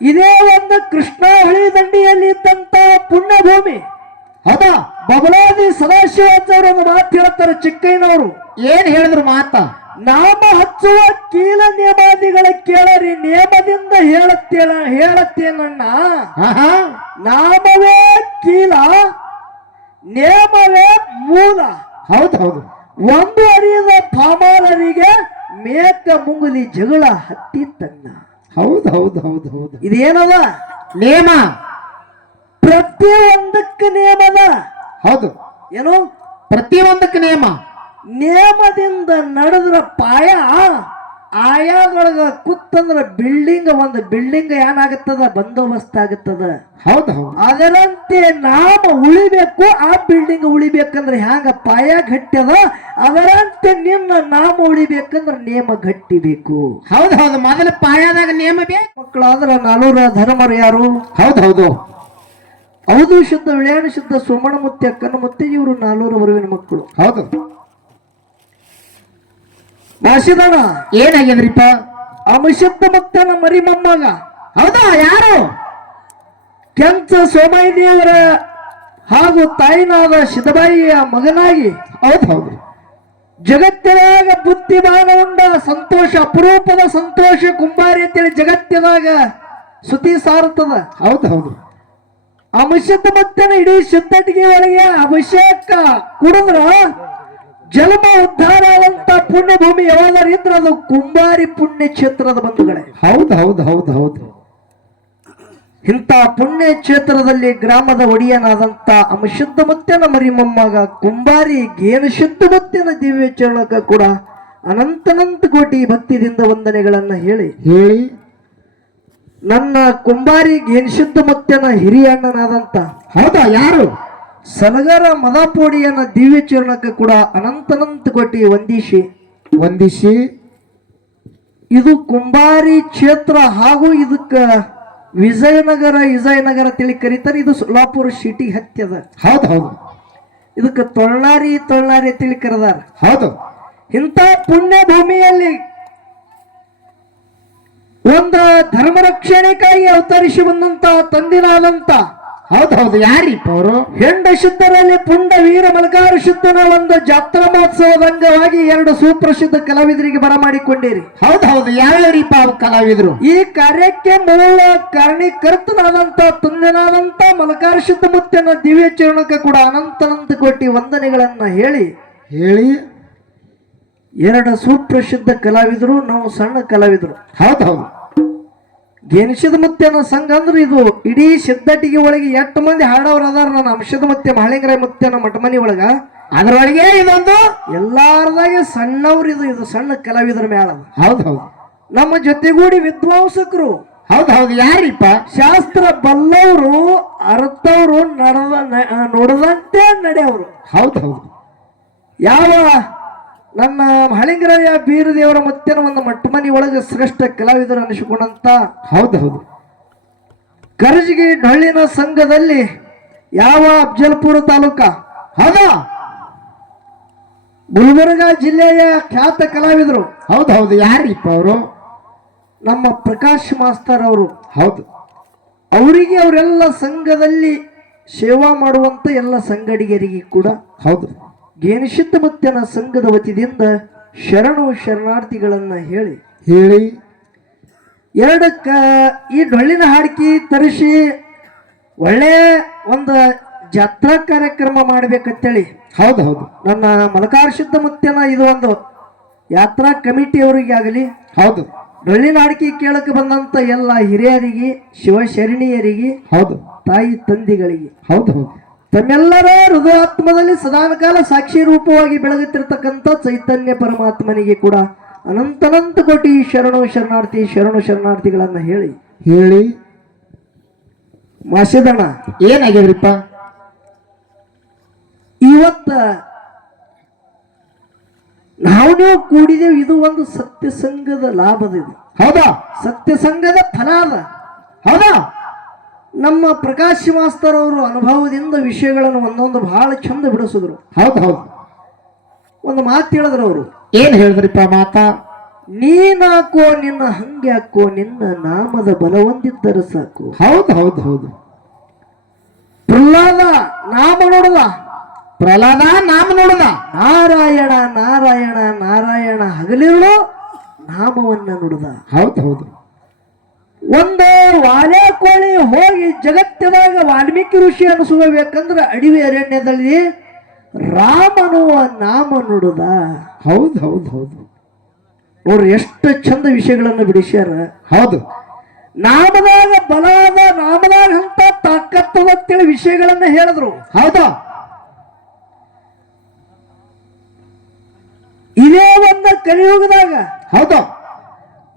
ಇದೇ ಒಂದು ಕೃಷ್ಣ ಹೊಳಿ ದಂಡಿಯಲ್ಲಿ ಇದ್ದಂತ ಪುಣ್ಯಭೂಮಿ. ಹೌದಾ? ಬಬಲಾದಿ ಸದಾಶಿವಾಚಾರ್ಯ ಒಂದು ಮಾತು ಹೇಳ್ತಾರೆ ಚಿಕ್ಕಯ್ಯನವರು. ಏನ್ ಹೇಳಿದ್ರು ಮಾತ? ನಾಮ ಹಚ್ಚುವ ಕೀಲ ನಿಯಮಾದಿಗಳ ಕೇಳರಿ, ನಿಯಮದಿಂದ ಹೇಳತ್ತೇನಣ್ಣ. ನಾಮವೇ ಕೀಲ, ನೇಮವೇ ಮೂಲ. ಹೌದು. ಒಂದು ಅರಿಯದ ಪಾಮಾಲರಿಗೆ ಮೇಕ ಮುಂಗುಲಿ ಜಗಳ ಹತ್ತಿತ್ತಣ್ಣ. ಹೌದು. ಇದೇನದ? ನೇಮ. ಪ್ರತಿಯೊಂದಕ್ಕೆ ನೇಮದ. ಹೌದು. ಏನು? ಪ್ರತಿಯೊಂದಕ್ಕೆ ನೇಮ. ನೇಮದಿಂದ ನಡೆದ್ರ ಪಾಯ ಆಯಾದೊಳಗ ಕುತ್ತಂದ್ರ ಒಂದು ಬಿಲ್ಡಿಂಗ್ ಏನಾಗುತ್ತದ? ಬಂದೋಬಸ್ತ್ ಆಗುತ್ತದ. ಹೌದು. ಅದರಂತೆ ನಾಮ ಉಳಿಬೇಕು, ಆ ಬಿಲ್ಡಿಂಗ್ ಉಳಿಬೇಕಂದ್ರೆ ಹ್ಯಾಂಗ ಪಾಯ ಗಟ್ಟಿದ, ಅದರಂತೆ ನಿನ್ನ ನಾಮ ಉಳಿಬೇಕಂದ್ರೆ ನೇಮ ಗಟ್ಟಿಬೇಕು. ಹೌದು. ಮೊದಲ ಪಾಯದಾಗ ನೇಮ ಬೇಕು. ಮಕ್ಕಳಾದ್ರ ನಾಲ್ವರ ಧರ್ಮರು ಯಾರು? ಹೌದು. ಹೌದು ಶುದ್ಧ ವಿಳ್ಯಾಣ ಶುದ್ಧ ಸೋಮಣ ಮುತ್ತೆ ಅಕ್ಕನ ಮುತ್ತೆ ಇವರು ನಾಲ್ವರ ವರುವಿನ ಮಕ್ಕಳು. ಹೌದು. ಮಾಸಿದಣ ಏನಾಗ್ಯದ್ರಿಪ್ಪ? ಅಮಶಬ್ದ ಮತ್ತನ ಮರಿ ಮೊಮ್ಮಗ. ಹೌದಾ? ಯಾರು? ಕೆಂಚ ಸೋಮಯ್ಯ ದೇವರ ಹಾಗೂ ತಾಯಿನಾದ ಸಿದ್ದಬಾಯಿಯ ಮಗನಾಗಿ. ಹೌದು. ಜಗತ್ತಿನಾಗ ಬುದ್ಧಿಮಾನ ಉಂಡ ಸಂತೋಷ, ಅಪರೂಪದ ಸಂತೋಷ ಕುಂಬಾರಿ ಅಂತೇಳಿ ಜಗತ್ತಿನಾಗ ಸುದ್ದಿ ಸಾರುತ್ತದ. ಹೌದು. ಅಮಶಬ್ದ ಮತ್ತನ ಇಡೀ ಸಿದ್ದಟಿಗೆ ಒಳಗೆ ಅಭಿಷೇಕ ಕುಡಿದ್ರ ಜನ್ಮ ಉದ್ಧಾರ ಆದಂತ ಪುಣ್ಯಭೂಮಿ ಯಾವಾಗಾರ ಇದ್ರೆ ಅದು ಕುಂಬಾರಿ ಪುಣ್ಯ ಕ್ಷೇತ್ರದ ಬಂಧುಗಳೇ. ಹೌದು. ಇಂಥ ಪುಣ್ಯ ಕ್ಷೇತ್ರದಲ್ಲಿ ಗ್ರಾಮದ ಒಡೆಯನಾದಂತ ಅಮಶುದ್ಧ ಮುತ್ತನ ಮರಿ ಮೊಮ್ಮಗ ಕುಂಬಾರಿ ಗೇನಶುದ್ಧ ಮುತ್ತನ ದಿವ್ಯ ಚರಣಕ ಕೂಡ ಅನಂತ ಕೋಟಿ ಭಕ್ತಿದಿಂದ ವಂದನೆಗಳನ್ನ ಹೇಳಿ ನನ್ನ ಕುಂಬಾರಿ ಗೇನಶುದ್ಧ ಮುತ್ತನ ಹಿರಿಯ ಅಣ್ಣನಾದಂತ. ಹೌದಾ? ಯಾರು? ಸಲಗರ ಮದಾಪೋಡಿಯನ್ನ ದಿವ್ಯ ಚರಣಕ್ಕೆ ಕೂಡ ಅನಂತ ಕೋಟಿ ವಂದಿಸಿ ಇದು ಕುಂಬಾರಿ ಕ್ಷೇತ್ರ ಹಾಗೂ ಇದಕ್ಕ ವಿಜಯನಗರ ತಿಳಿ ಕರೀತಾರೆ. ಇದು ಸೋಲಾಪುರ ಸಿಟಿ ಹತ್ಯದ. ಹೌದು. ಇದಕ್ಕ ತೊಳ್ಳಾರಿ ತಿಳಿ ಕರೆದಾರ. ಹೌದು. ಇಂಥ ಪುಣ್ಯ ಭೂಮಿಯಲ್ಲಿ ಒಂದು ಧರ್ಮ ರಕ್ಷಣೆಗಾಗಿ ಅವತರಿಸಿ ಬಂದಂತ ತಂದಿನಾದಂತ. ಹೌದು. ಯಾರಿಪ್ಪ ಅವರು? ಹೆಂಡ ಶುದ್ಧರಲ್ಲಿ ಪುಂಡ ವೀರ ಮಲಕಾರ ಶುದ್ಧನ ಒಂದು ಜಾತ್ರಾ ಮಹೋತ್ಸವದ ಅಂಗವಾಗಿ 2 ಸುಪ್ರಸಿದ್ಧ ಕಲಾವಿದರಿಗೆ ಬರಮಾಡಿಕೊಂಡಿರಿ. ಹೌದು. ಯಾರ್ಯಾರಿಪ್ಪ ಅವು ಕಲಾವಿದರು? ಈ ಕಾರ್ಯಕ್ಕೆ ಮೂಲ ಕಾರಣೀಕರ್ತನಾದಂತ ತಂದೆನಾದಂತ ಮಲಕಾರ ಶುದ್ಧ ಮುತ್ತನ ದಿವ್ಯ ಚರಣಕ್ಕೆ ಕೂಡ ಅನಂತ ಕೋಟಿ ವಂದನೆಗಳನ್ನ ಹೇಳಿ 2 ಸುಪ್ರಸಿದ್ಧ ಕಲಾವಿದರು, ನಾವು ಸಣ್ಣ ಕಲಾವಿದರು. ಹೌದು. ಗೇನಿಸಿದ ಮುತ್ತನ ಸಂಘ ಅಂದ್ರೆ ಇದು ಇಡೀ ಸಿದ್ದಟಿಗೆ ಒಳಗೆ 8 ಮಂದಿ ಹಾಡವ್ರ ಅದಾರ. ನನ್ನ ಅಂಶದ ಮುತ್ತೆ ಮಹಳಿಂಗರಾಯ ಮುತ್ತನ ಮಠಮನಿ ಒಳಗ ಅದರೊಳಗೆ ಇದೊಂದು ಎಲ್ಲಾರದಾಗೆ ಸಣ್ಣವ್ರು. ಇದು ಸಣ್ಣ ಕಲಾವಿದರ ಮೇಳ. ಹೌದು. ನಮ್ಮ ಜೊತೆಗೂಡಿ ವಿದ್ವಾಂಸಕರು. ಹೌದು. ಯಾರಿಪ್ಪ? ಶಾಸ್ತ್ರ ಬಲ್ಲವರು, ಅರ್ಥವ್ರು, ನೋಡದಂತೆ ನಡೆಯವರು. ಹೌದು. ಯಾವ ನನ್ನ ಮಹಳಿಂಗರಾಯ ಬೀರದೇವರ ಮುತ್ತಿನ ಒಂದು ಮಟ್ಟಮನಿ ಒಳಗೆ ಶ್ರೇಷ್ಠ ಕಲಾವಿದರು ಅನಿಸಿಕೊಂಡಂತ. ಹೌದು. ಕರಜಗಿ ಡೊಳ್ಳಿನ ಸಂಘದಲ್ಲಿ ಯಾವ ಅಫಜಲ್ಪುರ ತಾಲೂಕ. ಹೌದಾ? ಗುಲ್ಬರ್ಗ ಜಿಲ್ಲೆಯ ಖ್ಯಾತ ಕಲಾವಿದರು. ಹೌದು. ಯಾರಿಪ್ಪ ಅವರು? ನಮ್ಮ ಪ್ರಕಾಶ್ ಮಾಸ್ತರ್ ಅವರು. ಹೌದು. ಅವರಿಗೆ ಅವರೆಲ್ಲ ಸಂಘದಲ್ಲಿ ಸೇವಾ ಮಾಡುವಂತ ಎಲ್ಲ ಸಂಗಡಿಗರಿಗೆ ಕೂಡ ಹೌದು ಗೇನಿಸಿದ್ದ ಮುತ್ತನ ಸಂಘದ ವತಿಯಿಂದ ಶರಣಾರ್ಥಿಗಳನ್ನ ಹೇಳಿ ಈ ಡೊಳ್ಳಿನ ಹಾಡಿಕೆ ತರಿಸಿ ಒಳ್ಳೆ ಒಂದು ಜಾತ್ರಾ ಕಾರ್ಯಕ್ರಮ ಮಾಡ್ಬೇಕಂತೇಳಿ. ಹೌದು. ನನ್ನ ಮಲಕಾರ ಶುದ್ಧ ಮುತ್ತನ ಇದು ಒಂದು ಯಾತ್ರಾ ಕಮಿಟಿ ಅವರಿಗೆ ಆಗಲಿ, ಹೌದು, ಡೊಳ್ಳಿನ ಹಾಡಿಕೆ ಕೇಳಕ್ಕೆ ಬಂದಂತ ಎಲ್ಲ ಹಿರಿಯರಿಗೆ, ಶಿವಶರಣೀಯರಿಗೆ, ಹೌದು, ತಾಯಿ ತಂದೆಗಳಿಗೆ, ಹೌದು, ತಮ್ಮೆಲ್ಲರ ಹೃದಯಾತ್ಮದಲ್ಲಿ ಸದಾಕಾಲ ಸಾಕ್ಷಿ ರೂಪವಾಗಿ ಬೆಳಗುತ್ತಿರತಕ್ಕಂಥ ಚೈತನ್ಯ ಪರಮಾತ್ಮನಿಗೆ ಕೂಡ ಅನಂತ ಕೋಟಿ ಶರಣಾರ್ಥಿಗಳನ್ನ ಹೇಳಿ ಮಾಸಿದಣ್ಣ ಏನಾಗಿದ್ರಿಪ್ಪ? ಇವತ್ತ ನೀವು ಕೂಡಿದೇವು. ಇದು ಒಂದು ಸತ್ಯ ಸಂಘದ ಲಾಭದ, ಇದು ಹೌದಾ? ಸತ್ಯ ಸಂಘದ ಫಲ ಅದ. ಹೌದಾ? ನಮ್ಮ ಪ್ರಕಾಶ್ ಮಾಸ್ತರ್ ಅವರು ಅನುಭವದಿಂದ ವಿಷಯಗಳನ್ನು ಒಂದೊಂದು ಬಹಳ ಚಂದ ಬಿಡಿಸಿದ್ರು. ಹೌದು. ಒಂದು ಮಾತು ಹೇಳಿದ್ರು ಅವರು. ಏನ್ ಹೇಳಿದ್ರಿಪ್ಪ ಮಾತಾ? ನೀನಾಕೋ ನಿನ್ನ ಹಂಗ್ಯಾಕೋ ನಿನ್ನ ನಾಮದ ಬಲ ಹೊಂದಿದ್ದರೆ ಸಾಕು. ಹೌದು ಹೌದು ಹೌದು. ಪ್ರಹ್ಲಾದ ನಾಮ ನೋಡದ, ಪ್ರಹ್ಲಾದ ನಾಮ ನೋಡದ, ನಾರಾಯಣ ನಾರಾಯಣ ನಾರಾಯಣ ಹಗಲಿರುಳು ನಾಮವನ್ನ ನುಡಿದ. ಹೌದು ಹೌದು. ಒಂದು ವಾಲೆ ಕೋಳಿ ಹೋಗಿ ಜಗತ್ತಿನಾಗ ವಾಲ್ಮೀಕಿ ಋಷಿ ಅನಿಸಬೇಕಂದ್ರೆ ಅಡವಿ ಅರಣ್ಯದಲ್ಲಿ ರಾಮನುವ ನಾಮ ನುಡಿದ. ಹೌದು ಹೌದು ಹೌದು. ಅವ್ರು ಎಷ್ಟು ಚಂದ ವಿಷಯಗಳನ್ನು ಬಿಡಿಸ್ಯಾರ. ಹೌದು. ನಾಮದಾಗ ಬಲವಾದ, ನಾಮದಾಗ ಅಂತ ತಾಕತ್ತದ ಅಂತೇಳಿ ವಿಷಯಗಳನ್ನ ಹೇಳಿದ್ರು. ಹೌದು. ಇದೇ ಒಂದು ಕಲಿಯುಗದಾಗ ಹೌದು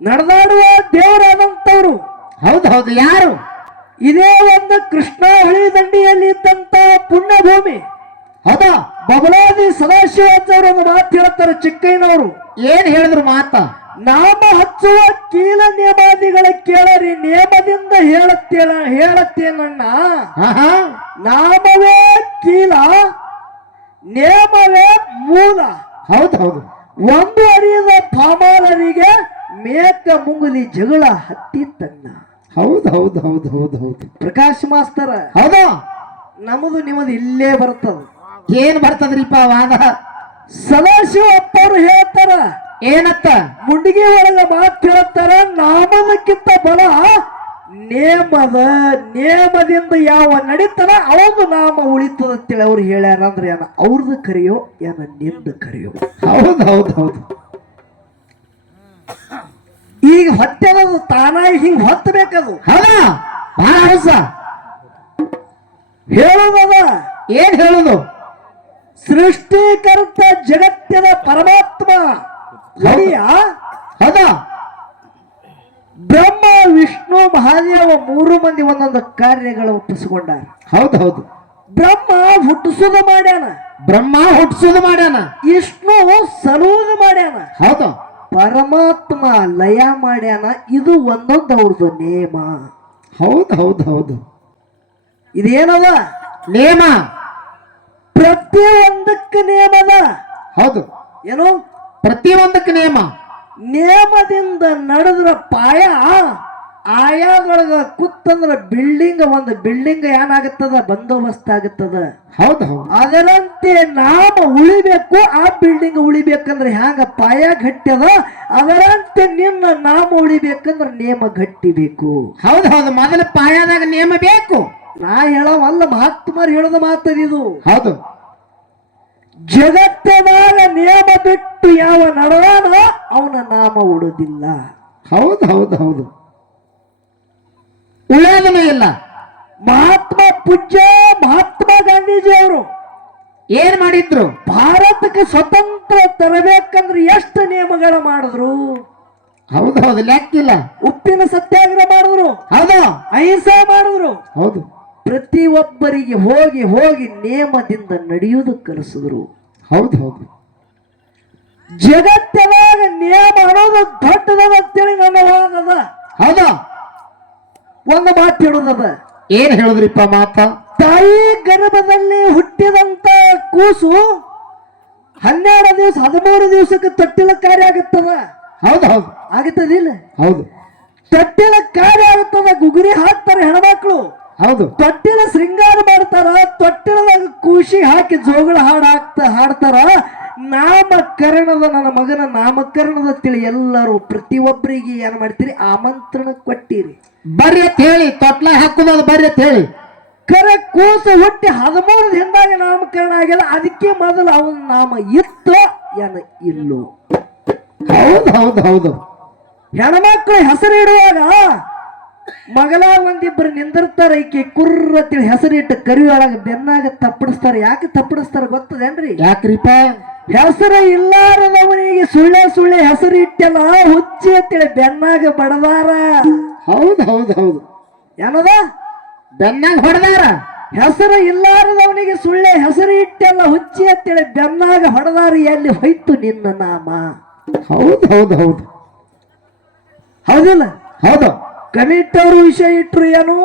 ನಡೆದಾಡುವ ದೇವರಾದಂತವ್ರು. ಹೌದು ಹೌದು. ಯಾರು? ಇದೇ ಒಂದು ಕೃಷ್ಣ ಹೊಳಿ ದಂಡಿಯಲ್ಲಿ ಇದ್ದಂತ ಪುಣ್ಯಭೂಮಿ. ಹೌದಾ? ಬಬಲಾದಿ ಸದಾಶಿವಾಚಾರ್ಯ ಒಂದು ಮಾತು ಹೇಳ್ತಾರೆ ಚಿಕ್ಕಯ್ಯನವರು. ಏನ್ ಹೇಳಿದ್ರು ಮಾತ? ನಾಮ ಹಚ್ಚುವ ಕೀಲ ನಿಯಮಾದಿಗಳ ಕೇಳರಿ, ನೇಮದಿಂದ ಹೇಳತ್ತೇನಣ್ಣ. ನಾಮವೇ ಕೀಲ, ನೇಮವೇ ಮೂಲ. ಹೌದು ಹೌದು. ಒಂದು ಅರಿಯದ ಪಾಮಾಲರಿಗೆ ಮೇಕ ಮುಂಗುಲಿ ಜಗಳ ಹತ್ತಿತ್ತಣ್ಣ. ಹೌದು ಹೌದು ಹೌದು ಹೌದು ಹೌದು. ಪ್ರಕಾಶ್ ಮಾಸ್ತರ, ಹೌದು. ನಮ್ಮದು ನಿಮ್ಮದು ಇಲ್ಲೇ ಬರ್ತದ. ಏನ್ ಬರ್ತದ್ರಿಪ್ಪ ವಾದ? ಸದಾಶಿವ ಅಪ್ಪವ್ರು ಹೇಳ್ತಾರ ಏನತ್ತ? ಮುಂಡಿಗೆ ಒಳಗ ಮಾತು ಹೇಳ್ತಾರ, ನಾಮದಕ್ಕಿಂತ ಬಲ ನೇಮದಿಂದ ಯಾವ ನಡೀತಾನ ಅವನು ನಾಮ ಉಳಿತದ ಅಂತೇಳಿ ಅವ್ರು ಹೇಳ್ಯಾರ. ಅಂದ್ರೆ ಏನ ಅವ್ರದ್ದು ಕರೆಯೋ ಏನ ನಿಂದ ಕರೆಯೋ? ಹೌದು ಹೌದು ಹೌದು. ಈಗ ಹೊಟ್ಟೆನದು ತಾನಾಗಿ ಹಿಂಗ್ ಹೊತ್ತಬೇಕದು. ಹೌದಾ? ಬಹಳ ಹೊಸ ಹೇಳೋದದ. ಏನ್ ಹೇಳುದು? ಸೃಷ್ಟಿಕರ್ತ ಜಗತ್ತಿನ ಪರಮಾತ್ಮ ಹೌದಾ? ಬ್ರಹ್ಮ ವಿಷ್ಣು ಮಹಾದೇವ ಮೂರು ಮಂದಿ ಒಂದೊಂದು ಕಾರ್ಯಗಳು ಒಪ್ಪಿಸಿಕೊಂಡಾರ. ಹೌದು ಹೌದು. ಬ್ರಹ್ಮ ಹುಟ್ಟಿಸೋದು ಮಾಡ್ಯಾನ, ಬ್ರಹ್ಮ ಹುಟ್ಟಿಸೋದು ಮಾಡ್ಯಾನ, ವಿಷ್ಣು ಸಲುವುದು ಮಾಡ್ಯಾನ, ಹೌದು. ಪರಮಾತ್ಮ ಲಯ ಮಾಡ್ಯಾನ. ಇದು ಒಂದೊಂದು ಅವ್ರದ್ದು ನೇಮ. ಹೌದು ಹೌದು ಹೌದು. ಇದೇನದ? ನೇಮ. ಪ್ರತಿಯೊಂದಕ್ಕೆ ನೇಮದ. ಹೌದು. ಏನು? ಪ್ರತಿಯೊಂದಕ್ಕೆ ನೇಮ. ನೇಮದಿಂದ ನಡೆದ್ರ ಪಾಯ ಆಯಾದೊಳಗ ಕುತ್ತಂದ್ರ ಒಂದು ಬಿಲ್ಡಿಂಗ್ ಏನಾಗುತ್ತದ? ಬಂದೋಬಸ್ತ್ ಆಗುತ್ತದ. ಹೌದು ಹೌದು. ಅದರಂತೆ ನಾಮ ಉಳಿಬೇಕು. ಆ ಬಿಲ್ಡಿಂಗ್ ಉಳಿಬೇಕಂದ್ರೆ ಹ್ಯಾಂಗ ಪಾಯ ಗಟ್ಟಿದ, ಅದರಂತೆ ನಿನ್ನ ನಾಮ ಉಳಿಬೇಕಂದ್ರೆ ನೇಮ ಗಟ್ಟಿಬೇಕು. ಹೌದು ಹೌದು. ಮೊದಲ ಪಾಯದಾಗ ನೇಮ ಬೇಕು. ನಾ ಹೇಳವಲ್ಲ, ಮಹಾತ್ಮರು ಹೇಳೋದು ಮಾತದಿದು. ಹೌದು. ಜಗತ್ತದಾಗ ನೇಮ ಬಿಟ್ಟು ಯಾವ ನಡೆದಾನ ಅವನ ನಾಮ ಉಳಿದಿಲ್ಲ. ಹೌದು ಹೌದು ಹೌದು. ಉಳಿಯೋದನೇ ಇಲ್ಲ. ಪೂಜ್ಯ ಮಹಾತ್ಮ ಗಾಂಧೀಜಿ ಅವರು ಏನ್ ಮಾಡಿದ್ರು? ಭಾರತಕ್ಕೆ ಸ್ವತಂತ್ರ ತರಬೇಕಂದ್ರೆ ಎಷ್ಟು ನಿಯಮಗಳ ಮಾಡಿದ್ರು? ಹೌದು ಹೌದು. ಲೆಕ್ಕಿಲ್ಲ. ಉಪ್ಪಿನ ಸತ್ಯಾಗ್ರಹ ಮಾಡಿದ್ರು, ಹೌದು. ಅಹಿಂಸೆ ಮಾಡಿದ್ರು. ಹೌದು. ಪ್ರತಿಯೊಬ್ಬರಿಗೆ ಹೋಗಿ ಹೋಗಿ ನೇಮದಿಂದ ನಡೆಯುವುದು ಕಲಿಸಿದ್ರು. ಹೌದು ಹೌದು. ಜಗತ್ತಿನಾಗ ನಿಯಮ ಅನ್ನೋದು ದೊಡ್ಡದದ ಅಂತೇಳಿ ನನ್ನ ವಾದದ. ಹೌದಾ? ಒಂದು ಮಾತು ಹೇಳುದದ. ಏನ್ ಹೇಳುದ್ರಿಪ್ಪ ಮಾತ? ತಾಯಿ ಗರ್ಭದಲ್ಲಿ ಹುಟ್ಟಿದಂತ ಕೂಸು 12 ದಿವಸ 13 ದಿವಸಕ್ಕೆ ತೊಟ್ಟಿಲ ಕಾರ್ಯ ಆಗುತ್ತದ. ಹೌದು ಹೌದು. ಆಗುತ್ತದಿಲ್ಲ? ಹೌದು. ತೊಟ್ಟಿಲ ಕಾರ್ಯ ಆಗುತ್ತದ. ಗುಗುರಿ ಹಾಕ್ತಾರೆ ಹೆಣ್ಮಕ್ಳು. ಹೌದು. ತೊಟ್ಟಿಲ ಶೃಂಗಾರ ಮಾಡ್ತಾರ. ತೊಟ್ಟಿಲದಾಗ ಕೂಶಿ ಹಾಕಿ ಜೋಗಳ ಹಾಡ್ತಾರ. ನಾಮಕರಣದ, ನನ್ನ ಮಗನ ನಾಮಕರಣದ ತಿಳಿ ಎಲ್ಲರೂ ಪ್ರತಿಯೊಬ್ಬರಿಗೆ ಏನ್ ಮಾಡ್ತೀರಿ? ಆಮಂತ್ರಣ ಕೊಟ್ಟಿರಿ. ಬರ್ರಿ ಅಂತ ಹೇಳಿ ತೊಟ್ಲ ಹಾಕುದು ಬರ್ರಿ ಅಂತ ಹೇಳಿ. ಕರೆ ಕೂಸು ಹುಟ್ಟಿ 13 ದಿನದಾಗ ನಾಮಕರಣ ಆಗ್ಯದ. ಅದಕ್ಕೆ ಮೊದಲು ಅವನ ನಾಮ ಇತ್ತು ಏನ ಇಲ್ಲೋ? ಹೌದು ಹೌದು ಹೌದು. ಹೆಣ್ಮಕ್ಳು ಹೆಸರು ಇಡುವಾಗ ಮಗಲ ಒಂದಿಬ್ಬರು ನಿಂದಿರ್ತಾರ. ಈಕೆ ಕುರ್ರ ತಿಳಿ ಹೆಸರಿಟ್ಟು ಕರಿಯೊಳಗ ಬೆನ್ನಾಗ ತಪ್ಪಡಿಸ್ತಾರ. ಯಾಕೆ ತಪ್ಪಡಿಸ್ತಾರ ಗೊತ್ತದೇನ್ರಿ? ಯಾಕ್ರಿಪ್ಪ? ಹೆಸರು ಇಲ್ಲಾರದವನಿಗೆ ಸುಳ್ಳೆ ಹೆಸರು ಇಟ್ಟಲ್ಲ ಹುಚ್ಚಿ ಅಂತೇಳಿ ಬೆನ್ನಾಗ ಬಡದಾರ. ಹೌದು ಹೌದು ಹೌದು. ಏನದ? ಬೆನ್ನಾಗ ಹೊಡೆದಾರ. ಹೆಸರು ಇಲ್ಲಾರದವನಿಗೆ ಸುಳ್ಳೆ ಹೆಸರು ಇಟ್ಟಲ್ಲ ಹುಚ್ಚಿ ಅಂತೇಳಿ ಬೆನ್ನಾಗ ಹೊಡೆದಾರ. ಎಲ್ಲಿ ಹೋಯ್ತು ನಿನ್ನ ನಾಮ? ಹೌದು ಹೌದು ಹೌದು. ಹೌದಿಲ್ಲ? ಹೌದು. ಕಮಿಟಿ ಅವರು ವಿಷಯ ಇಟ್ರು. ಏನು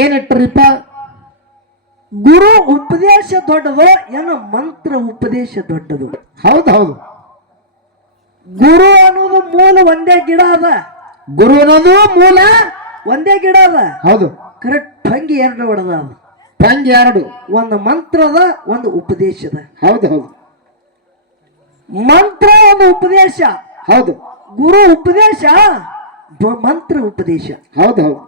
ಏನಿಟ್ರಿಪ್ಪ? ಗುರು ಉಪದೇಶ ದೊಡ್ಡದು, ಏನೋ ಮಂತ್ರ ಉಪದೇಶ ದೊಡ್ಡದು. ಹೌದು ಹೌದು. ಗುರು ಅನ್ನೋದು ಮೂಲ ಒಂದೇ ಗಿಡ ಅದ. ಗುರು ಅನ್ನೋದು ಮೂಲ ಒಂದೇ ಗಿಡ ಅದ. ಹೌದು. ಕರೆಕ್ಟ್ ಹಂಗೆ ಎರಡು ಹೊಡೆದ ಅದ. ತಂಗಿ ಎರಡು. ಒಂದು ಮಂತ್ರದ ಒಂದು ಉಪದೇಶದ. ಹೌದು ಹೌದು ಮಂತ್ರ ಒಂದು ಉಪದೇಶ. ಹೌದು. ಗುರು ಉಪದೇಶ, ಮಂತ್ರ ಉಪದೇಶ. ಹೌದು ಹೌದು.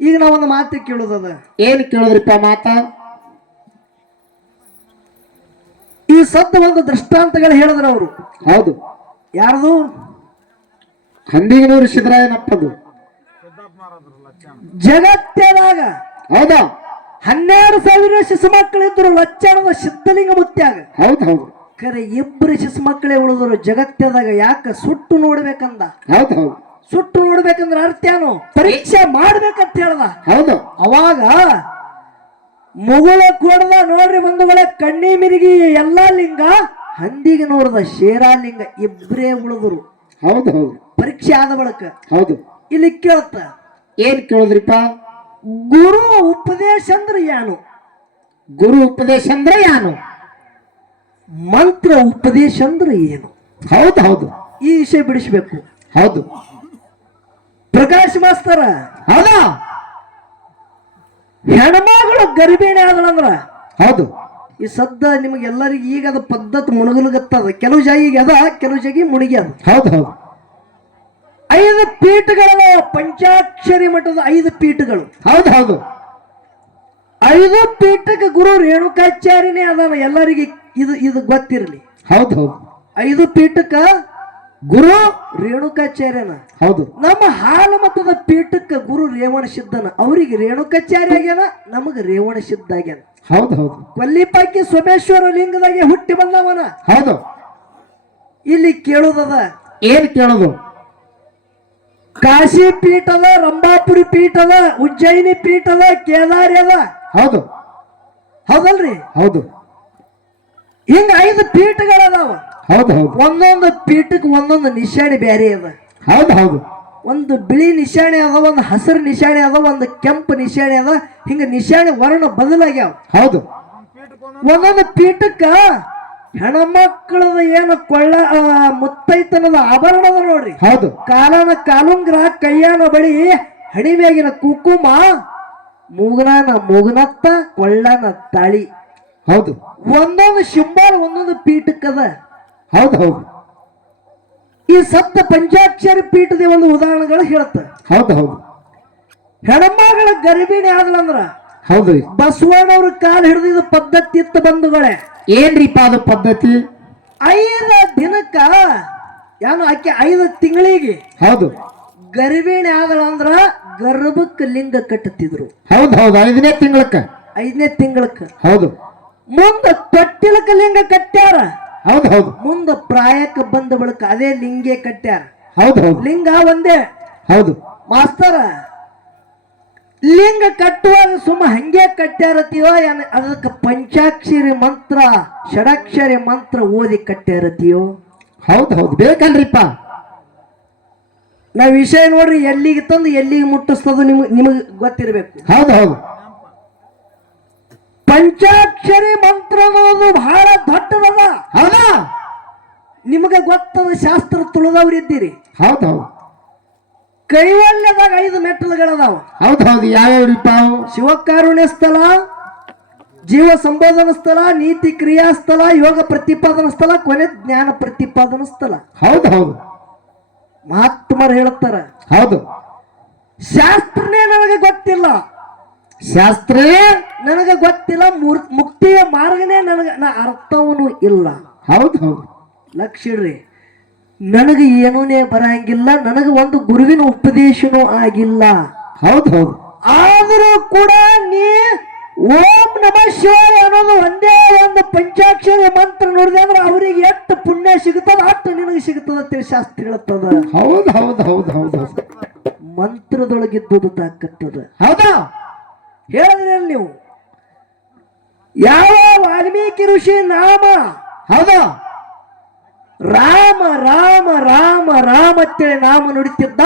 ಈಗ ನಾವೊಂದು ಮಾತು ಕೇಳೋದದ. ಏನ್ ಕೇಳಿದ್ರಿಪ್ಪ ಮಾತ? ಈ ಸದ್ದ ಒಂದು ದೃಷ್ಟಾಂತಗಳು ಹೇಳಿದ್ರು ಅವರು. ಹೌದು. ಯಾರದು? ಹಂದಿಗನೂರು ಸಿದ್ದರಾಯನಪ್ಪದು. ಜಗತ್ತದಾಗ ಹೌದಾ 12,000 ಶಿಶು ಮಕ್ಕಳಿದ್ರು ಲಕ್ಷಣದ ಸಿದ್ಧಲಿಂಗ ಮುತ್ಯಾಗ. ಹೌದು ಹೌದು. ಖರೆ ಇಬ್ಬರು ಶಿಶು ಮಕ್ಕಳೇ ಉಳಿದ್ರು ಜಗತ್ತದಾಗ. ಯಾಕ? ಸುಟ್ಟು ನೋಡ್ಬೇಕಂದ. ಹೌದು ಹೌದು. ಸುಟ್ಟು ನೋಡ್ಬೇಕಂದ್ರ ಅರ್ಥ ಏನು? ಪರೀಕ್ಷೆ ಮಾಡ್ಬೇಕಂತ ಹೇಳ್ದ. ಹೌದು. ಅವಾಗ ಮುಗುಳ ಕೊಡದ ನೋಡ್ರಿ ಬಂಧುಗಳೇ, ಕಣ್ಣಿ ಮಿರಿಗಿ ಎಲ್ಲಾ ಲಿಂಗ, ಹಂದಿಗೆ ನೋಡ್ದ ಶೇರಾಲಿಂಗ, ಇಬ್ಬರೇ ಉಳಿದ್ರು. ಹೌದು ಹೌದು. ಪರೀಕ್ಷೆ ಆದ ಬಳಿಕ ಹೌದು. ಇಲ್ಲಿ ಕೇಳ್ತ, ಏನ್ ಕೇಳಿದ್ರಿಪ್ಪ? ಗುರು ಉಪದೇಶ ಅಂದ್ರೆ ಏನು? ಗುರು ಉಪದೇಶ ಅಂದ್ರೆ ಏನು? ಮಂತ್ರ ಉಪದೇಶ ಅಂದ್ರೆ ಏನು? ಹೌದು ಹೌದು. ಈ ವಿಷಯ ಬಿಡಿಸ್ಬೇಕು. ಹೌದು. ಪ್ರಕಾಶ್ ಮಾಸ್ತರ, ಹೌದಾ ಹೆಣ್ಮಗಳು ಗರ್ಭಿಣಿ ಆದಳಂದ್ರ, ಹೌದು. ಈ ಸದ್ದ ನಿಮಗೆಲ್ಲರಿಗೂ ಈಗ ಅದ ಪದ್ಧತಿ ಮುಣಗಲ್ಗತ್ತದ. ಕೆಲವು ಜಾಗಿಗೆ ಅದ, ಕೆಲವು ಜಾಗಿ ಮುಣಿಗಿ ಅದ. ಹೌದು ಹೌದು. 5 ಪೀಠಗಳ ಪಂಚಾಕ್ಷರಿ ಮಠದ 5 ಪೀಠಗಳು. ಹೌದು ಹೌದು. 5 ಪೀಠಕ್ಕೆ ಗುರು ರೇಣುಕಾಚಾರ್ಯನೇ ಅದಾನ. ಎಲ್ಲರಿಗೆ ಇದು ಗೊತ್ತಿರಲಿ. ಹೌದು ಹೌದು. 5 ಪೀಠಕ್ಕ ಗುರು ರೇಣುಕಾಚಾರ್ಯನ. ಹೌದು. ನಮ್ಮ ಹಾಲ ಮತದ ಪೀಠಕ್ಕೆ ಗುರು ರೇವಣ ಸಿದ್ಧನ. ಅವರಿಗೆ ರೇಣುಕಾಚಾರ್ಯ ಆಗ್ಯಾನ, ನಮಗ ರೇವಣ ಸಿದ್ಧ ಆಗ್ಯಾನ. ಹೌದು ಹೌದು. ಕೊಲ್ಲಿಪಾಕಿ ಸೋಮೇಶ್ವರ ಲಿಂಗದಾಗೆ ಹುಟ್ಟಿ ಬಂದವನ. ಹೌದು. ಇಲ್ಲಿ ಕೇಳುದದ, ಏನ್ ಕೇಳೋದು? ಕಾಶಿ ಪೀಠ ಅದ, ರಂಭಾಪುರಿ ಪೀಠ ಅದ, ಉಜ್ಜಯಿನಿ ಪೀಠ ಅದ, ಕೇದಾರಿ ಅದ. ಹೌದು. ಹೌದಲ್ರಿ? ಹೌದು. ಹಿಂಗ 5 ಪೀಠಗಳದಾವ. ಹೌದು ಹೌದು. ಒಂದೊಂದು ಪೀಠಕ್ಕೆ ಒಂದೊಂದು ನಿಶಾಣಿ ಬ್ಯಾರೆ ಅದ. ಹೌದು ಹೌದು. ಒಂದು ಬಿಳಿ ನಿಶಾಣಿ ಅದ, ಒಂದು ಹಸಿರು ನಿಶಾಣಿ ಅದ, ಒಂದು ಕೆಂಪು ನಿಶಾಣಿ ಅದ. ಹಿಂಗ ನಿಶಾಣಿ ವರ್ಣ ಬದಲಾಗ್ಯಾವ. ಹೌದು. ಒಂದೊಂದು ಪೀಠಕ್ಕ ಹೆಣ್ಮಕ್ಕಳದ ಏನು ಕೊಳ್ಳ ಮುತ್ತೈತನದ ಆಭರಣದ ನೋಡ್ರಿ. ಹೌದು. ಕಾಲನ ಕಾಲುಂಗ್ರ, ಕೈಯಾನ ಬಳಿ, ಹಣಿವೇಗಿನ ಕುಕುಮ, ಮೂಗನಾನ ಮೂಗನತ್ತ, ಕೊಳ್ಳನ ತಾಳಿ. ಹೌದು. ಒಂದೊಂದು ಸಿಂಬಲ್ ಒಂದೊಂದು ಪೀಠಕ್ಕದ. ಹೌದು ಹೌದು. ಈ ಸಪ್ತ ಪಂಚಾಕ್ಷರಿ ಪೀಠದ ಒಂದು ಉದಾಹರಣೆಗಳು ಹೇಳುತ್ತ. ಹೌದು ಹೌದು. ಹೆಣ್ಮಗಳ ಗರ್ಭಿಣಿ ಆದಳಂದ್ರ ಹೌದು. ಬಸವಣ್ಣವ್ರ ಕಾಲು ಹಿಡಿದಿದ ಪದ್ಧತಿ ಇತ್ತ ಬಂಧುಗಳೇ. ಏನ್ರಿಪ್ಪ ಅದು ಪದ್ಧತಿ? 5 ದಿನಕ್ಕ ಏನು ಆಕೆ 5 ತಿಂಗಳಿಗೆ ಹೌದು. ಗರ್ಭಿಣಿ ಆದಳಂದ್ರ ಗರ್ಭಕ್ಕೆ ಲಿಂಗ ಕಟ್ಟುತ್ತಿದ್ರು. ಹೌದು ಹೌದು. 5ನೇ ತಿಂಗಳಕ್ಕ. 5ನೇ ತಿಂಗಳಕ್ಕ. ಹೌದು. ಮುಂದ ತೊಟ್ಟಿಲಕ್ಕ ಲಿಂಗ ಕಟ್ಟ್ಯಾರ. ಹೌದು ಹೌದು. ಮುಂದ ಪ್ರಾಯಕ್ಕೆ ಬಂದ ಬಳಿಕ ಅದೇ ಲಿಂಗೆ ಕಟ್ಟ್ಯಾರ. ಹೌದು ಹೌದು. ಲಿಂಗ ಒಂದೇ. ಹೌದು. ಮಾಸ್ತರ, ಲಿಂಗ ಕಟ್ಟುವಾಗ ಸುಮ್ಮ ಹಂಗೆ ಕಟ್ಟ್ಯಾರತೀವ ಏನ ಅದಕ್ಕೆ ಪಂಚಾಕ್ಷರಿ ಮಂತ್ರ, ಷಡಾಕ್ಷರಿ ಮಂತ್ರ ಓದಿ ಕಟ್ಟ್ಯಾರತೀಯೋ? ಹೌದು ಹೌದು. ಬೇಕಲ್ರಿಪ್ಪ. ನಾವ್ ವಿಷಯ ನೋಡ್ರಿ, ಎಲ್ಲಿಗೆ ತಂದು ಎಲ್ಲಿಗೆ ಮುಟ್ಟಿಸ್ತದ ನಿಮಗ್ ಗೊತ್ತಿರ್ಬೇಕು. ಹೌದು ಹೌದು. ಪಂಚಾಕ್ಷರಿ ಮಂತ್ರ ಅನ್ನೋದು ಬಹಳ ದೊಡ್ಡದದ. ಹೌದಾ? ನಿಮಗ ಗೊತ್ತದ, ಶಾಸ್ತ್ರ ತುಳಿದವ್ರು ಇದ್ದೀರಿ. ಹೌದು ಹೌದು. ಕೈವಲ್ಯದಾಗ 5 ಮೆಟ್ಟಲುಗಳದಾವ. ಹೌದು ಹೌದು. ಯಾವ್ಯಾವ್ರಿಪ್ಪ? ಶಿವಕಾರುಣ್ಯ ಸ್ಥಳ, ಜೀವ ಸಂಬೋಧನ ಸ್ಥಳ, ನೀತಿ ಕ್ರಿಯಾ ಸ್ಥಳ, ಯೋಗ ಪ್ರತಿಪಾದನ ಸ್ಥಳ, ಕೊನೆ ಜ್ಞಾನ ಪ್ರತಿಪಾದನ ಸ್ಥಳ. ಹೌದು ಹೌದು. ಮಹಾತ್ಮರು ಹೇಳುತ್ತಾರ, ಹೌದು. ಶಾಸ್ತ್ರನೇ ನನಗೆ ಗೊತ್ತಿಲ್ಲ, ಶಾಸ್ತ್ರ ನನಗೆ ಗೊತ್ತಿಲ್ಲ, ಮುಕ್ತಿಯ ಮಾರ್ಗನೇ ನಾ ಅರ್ಥವನು ಇಲ್ಲ. ಹೌದು ಹೌದು. ಲಕ್ಷಿಡ್ರಿ, ನನಗೆ ಏನೂನೇ ಬರಂಗಿಲ್ಲ, ನನಗೆ ಒಂದು ಗುರುವಿನ ಉಪದೇಶನೂ ಆಗಿಲ್ಲ. ಹೌದು ಹೌದು. ಆದರೂ ಕೂಡ ನೀ ಓಂ ನಮಃ ಶಿವಾಯ ಅನ್ನೋದು ಒಂದೇ ಒಂದು ಪಂಚಾಕ್ಷರಿ ಮಂತ್ರ ನೋಡಿದೆ ಅಂದ್ರೆ ಅವರಿಗೆ ಎಷ್ಟು ಪುಣ್ಯ ಸಿಗುತ್ತದ ಅಷ್ಟು ನಿನಗೆ ಸಿಗುತ್ತದ ಅಂತೇಳಿ ಶಾಸ್ತ್ರ ಹೇಳುತ್ತದ. ಹೌದು ಹೌದು ಹೌದು ಹೌದು. ಮಂತ್ರದೊಳಗಿದ್ದುದು ತಾಕತ್ತದ. ಹೌದಾ? ಹೇಳಿದ್ರಿ ನೀವು ಯಾವ ವಾಲ್ಮೀಕಿ ಋಷಿ ನಾಮ? ಹೌದಾ? ರಾಮ ರಾಮ ರಾಮ ರಾಮ ಅಂತೇಳಿ ನಾಮ ನುಡಿತಿದ್ದ.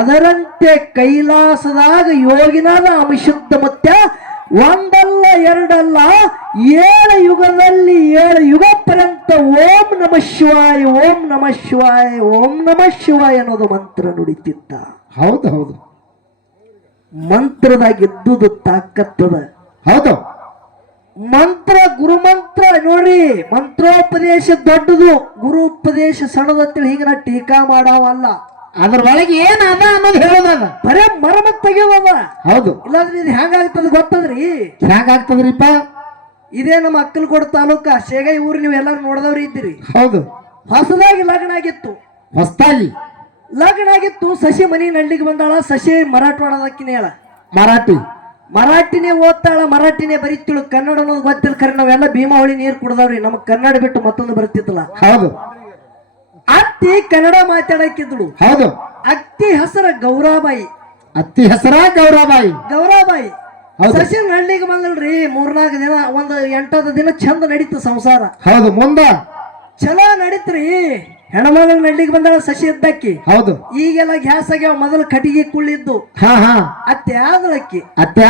ಅದರಂತೆ ಕೈಲಾಸದಾಗ ಯೋಗಿನಾದ ಅಂಶುದ್ಧ ಮತ್ಯ ಒಂದಲ್ಲ ಎರಡಲ್ಲ 7 ಯುಗದಲ್ಲಿ 7 ಯುಗ ಪರ್ಯಂತ ಓಂ ನಮಃ ಶಿವಾಯ ಓಂ ನಮಃ ಶಿವಾಯ ಓಂ ನಮಃ ಶಿವಾಯ ಅನ್ನೋದು ಮಂತ್ರ ನುಡಿತಿದ್ದ. ಹೌದು ಹೌದು ಮಂತ್ರದಾಗಿದ್ದುದು ತಾಕತ್ತದ. ಹೌದು ಮಂತ್ರ ಗುರುಮಂತ್ರ ನೋಡ್ರಿ, ಮಂತ್ರೋಪದೇಶ ದೊಡ್ಡದು, ಗುರು ಉಪದೇಶ ಸಣ್ಣದಂತೇಳಿ ಹಿಂಗ ನಾ ಟೀಕಾ ಮಾಡಾವಲ್ಲ. ಅದ್ರ ಒಳಗೆ ಏನ್ ಅದ ಅನ್ನೋದು ಹೇಳೋದದ. ಬರೇ ಮರಮ ತೆಗೆಯೋದ. ಹೌದು. ಇಲ್ಲಾಂದ್ರೆ ಇದು ಹೆಂಗಾಗ್ತದ ಗೊತ್ತದ್ರಿ? ಹೆಂಗಾಗ್ತದ್ರಿಪ್ಪ? ಇದೇ ನಮ್ಮ ಅಕ್ಕಲಕೋಟೆ ತಾಲೂಕ ಶೇಗೈ ಊರು, ನೀವು ಎಲ್ಲಾರು ನೋಡಿದವ್ರು ಇದ್ದೀರಿ. ಹೌದು. ಹೊಸದಾಗಿ ಲಗ್ನ ಆಗಿತ್ತು. ಹೊಸ್ತಾಗಿ ಲಗ್ನ ಆಗಿತ್ತು. ಸಸಿ ಮನಿ ನಳ್ಳಿಗೆ ಬಂದಾಳ. ಸಸಿ ಮರಾಠವಾಡದಕ್ಕಿನ ಹೇಳ, ಮರಾಠಿನೇ ಓದ್ತಾಳ, ಮರಾಠಿನೇ ಬರೀತಿಳು. ಕನ್ನಡ ಅನ್ನೋದು ಗೊತ್ತಿಲ್ಲ. ಖರೆ ನಾವೆಲ್ಲ ಭೀಮಾವಳಿ ನೀರು ಕುಡ್ದವ್ರಿ, ನಮಗ್ ಕನ್ನಡ ಬಿಟ್ಟು ಮತ್ತೊಂದು ಬರ್ತಿತ್ತಲ್ಲ. ಹೌದು. ಅತ್ತಿ ಕನ್ನಡ ಮಾತಾಡಕ್ಕಿದ್ಳು. ಹೌದು. ಅತ್ತಿ ಹೆಸರ ಗೌರಾಬಾಯಿ. ಅತ್ತಿ ಹೆಸರ ಗೌರಾಬಾಯಿ. ಗೌರಾಬಾಯಿ ಸಸಿ ನಳ್ಳಿಗೆ ಬಂದಲ್ರಿ. 3-4 ದಿನ, ಒಂದು 8 ದಿನ ಚಂದ ನಡೀತು ಸಂಸಾರ. ಹೌದು. ಮುಂದ ಚಲೋ ನಡೀತ್ರಿ. ಹೆಣ್ಮಗಳ ನಳ್ಳಿಗೆ ಬಂದಾಳ ಸಸಿ ಇದ್ದಕ್ಕಿ. ಹೌದು. ಈಗೆಲ್ಲ ಗ್ಯಾಸ್ ಆಗ್ಯಾವ. ಮೊದಲು ಕಟ್ಟಿಗೆ ಕುಳ್ಳಿದ್ದು. ಅತ್ತೆ ಆದಳಕ್ಕಿ. ಅತ್ತೆ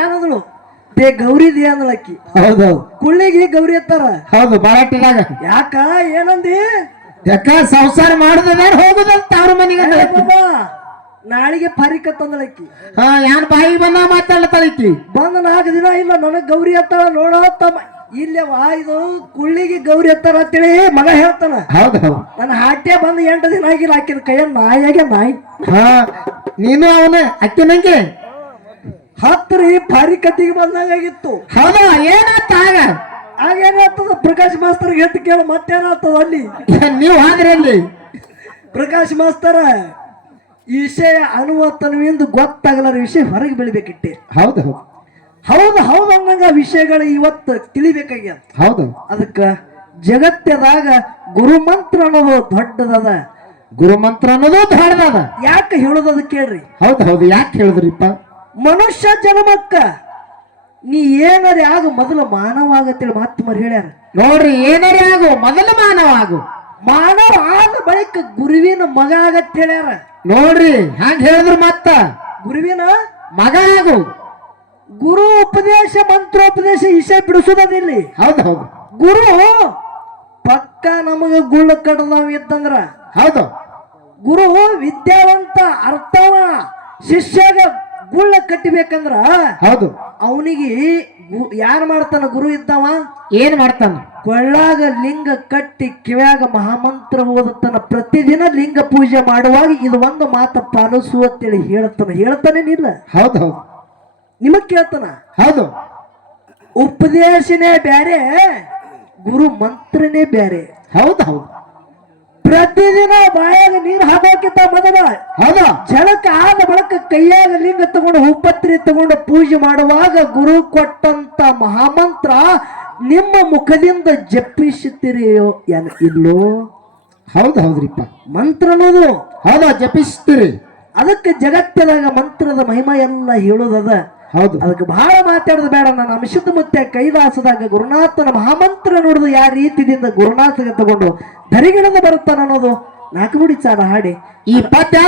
ಯಾನದಳು ಗೌರಿ ದೇ ಅಂದಳಕ್ಕಿ. ಹೌದು. ಕುಳ್ಳಿಗೆ ಗೌರಿ ಎತ್ತಾರ. ಹೌದು. ಬಾಳಟ್ಟಿದಾಗ ಯಾಕ ಏನಂದಿ? ಯಾಕ ಸಂಸಾರ ಮಾಡುದ ಹೋಗುದಂತ ಅವ್ರ ಮನೆಗೆ. ನಾಳಿಗೆ ಪಾರಿಕ ತಂದಳಕ್ಕಿ. ಯಾನ್ ಬಾಯಿಗೆ ಬಂದ ಮಾತಾಡ್ತಾಳಕ್ಕಿ. ಬಂದ 4 ದಿನ ಇಲ್ಲ, ನನಗ್ ಗೌರಿ ಎತ್ತಾಳ ನೋಡ ತಮ್ಮ. ಇಲ್ಲವಾ ಇದು ಕುಳ್ಳಿಗೆ ಗೌರಿ ಎತ್ತಾರ ಅಂತೇಳಿ ಮಗ ಹೇಳ್ತಾನ. ಹೌದು. ನನ್ನ ಹಾಟ್ಯ ಬಂದು 8 ದಿನ ಆಗಿಲ್ಲ. ಹಾಕಿದ ಕೈಯ ನಾಯಿಗೆ ನಾಯಿ. ನೀನು ಅವನ ಅಕ್ಕಿ ನಂಗೆ ಹತ್ರಿ ಪಾರಿಕತ್ತಿಗೆ ಬಂದಂಗಾಗಿತ್ತು. ಹೌದಾ? ಏನಾತ ಆಗೇನಾಗ್ತದ? ಪ್ರಕಾಶ್ ಮಾಸ್ತರ್ಗೆ ಹೇಳ್ತ ಕೇಳ ಮತ್ತೇನಾಗ್ತದ ಅಲ್ಲಿ. ನೀವು ಆದ್ರೆ ಅಲ್ಲಿ ಪ್ರಕಾಶ್ ಮಾಸ್ತರ ವಿಷಯ ಅನುವತ್ತನವಿಂದು ಗೊತ್ತಾಗಲ್ಲ, ವಿಷಯ ಹೊರಗೆ ಬೆಳಿಬೇಕಿಟ್ಟೆ. ಹೌದು ಹೌದು ಹೌದು ಅನ್ನಂಗ ವಿಷಯಗಳು ಇವತ್ತು ತಿಳಿಬೇಕಾಗ್ಯ. ಹೌದು. ಅದಕ್ಕ ಜಗತ್ತದಾಗ ಗುರುಮಂತ್ರ ಅನ್ನೋದು ದೊಡ್ಡದದ. ಗುರುಮಂತ್ರ ಅನ್ನೋದು ದೊಡ್ಡದದ. ಯಾಕೆ ಹೇಳೋದದ ಕೇಳ್ರಿ. ಹೌದು ಹೌದು. ಯಾಕೆ ಹೇಳಿದ್ರಿಪ್ಪ? ಮನುಷ್ಯ ಜನ್ಮಕ್ಕ ನೀ ಏನಾರ ಆಗು ಮೊದಲು ಮಾನವ ಆಗತ್ತೇಳಿ ಮಹಾತ್ಮರು ಹೇಳ್ಯಾರ. ನೋಡ್ರಿ, ಏನಾರ ಆಗು ಮೊದಲು ಮಾನವ ಆಗು. ಮಾನವ ಆದ ಬಳಿಕ ಗುರುವಿನ ಮಗ ಆಗತ್ತ ಹೇಳ್ಯಾರ. ನೋಡ್ರಿ ಹ್ಯಾಂಗ ಹೇಳಿದ್ರು ಮತ್ತ ಗುರುವಿನ ಮಗ ಆಗು. ಗುರು ಉಪದೇಶ ಮಂತ್ರೋಪದೇಶ ವಿಷಯ ಬಿಡಿಸೋದಿಲ್ಲಿ. ಹೌದು ಹೌದು. ಗುರು ಪಕ್ಕ ನಮಗ ಗುಳ್ಳ ಕಡದಾವ ಇದ್ದಂದ್ರ. ಹೌದು. ಗುರು ವಿದ್ಯಾವಂತ ಅರ್ಥವ. ಶಿಷ್ಯಾಗ ಗುಳ್ಳ ಕಟ್ಟಿಬೇಕಂದ್ರ ಹೌದು ಅವನಿಗೆ ಯಾರು ಮಾಡ್ತಾನ? ಗುರು ಇದ್ದವ ಏನ್ ಮಾಡ್ತಾನ? ಕೊಳ್ಳಾಗ ಲಿಂಗ ಕಟ್ಟಿ ಕಿವ್ಯಾಗ ಮಹಾಮಂತ್ರ ಓದುತ್ತಾನ. ಪ್ರತಿದಿನ ಲಿಂಗ ಪೂಜೆ ಮಾಡುವಾಗ ಇದು ಒಂದು ಮಾತ ಪಾಲಿಸು ಅಂತೇಳಿ ಹೇಳ್ತಾನೇನಿಲ್ಲ. ಹೌದು ಹೌದು. ನಿಮಗ್ ಕೇಳ್ತಾನ. ಹೌದು. ಉಪದೇಶನೇ ಬ್ಯಾರೆ, ಗುರು ಮಂತ್ರನೇ ಬ್ಯಾರೆ. ಹೌದು ಹೌದು. ಪ್ರತಿದಿನ ಬಾಯಾಗ ನೀರು ಹಾಕೋಕ್ಕಿಂತ ಮೊದಲ ಹೌದು ಜಳಕ ಆದ ಬಳಿಕ ಕೈಯಾಗ ಲಿಂಗ ತಗೊಂಡು ಹೂಪತ್ರಿ ತಗೊಂಡು ಪೂಜೆ ಮಾಡುವಾಗ ಗುರು ಕೊಟ್ಟಂತ ಮಹಾಮಂತ್ರ ನಿಮ್ಮ ಮುಖದಿಂದ ಜಪಿಸುತ್ತೀರಿಯೋ ಇಲ್ಲೋ? ಹೌದು ಹೌದ್ರಿಪ್ಪ. ಮಂತ್ರ ಅನ್ನೋದು ಹೌದಾ? ಜಪಿಸ್ತೀರಿ. ಅದಕ್ಕೆ ಜಗತ್ತದಾಗ ಮಂತ್ರದ ಮಹಿಮಾ ಎಲ್ಲ ಹೇಳೋದದ. ಹೌದು. ಅದಕ್ಕೆ ಬಹಳ ಮಾತಾಡೋದು ಬೇಡ. ನಾನು ಅಮಶುದ್ಧ ಮುತ್ಯ ಕೈಲಾಸದಾಗ ಗುರುನಾಥನ ಮಹಾಮಂತ್ರ ನೋಡುದು ಯಾವ ರೀತಿಯಿಂದ ಗುರುನಾಥಗೆ ತಗೊಂಡು ಧರಿಗಿಡದ ಬರುತ್ತಾನ ಅನ್ನೋದು 4 ನುಡಿ ಚಾರ ಹಾಡಿ ಈ ಪದ್ಯ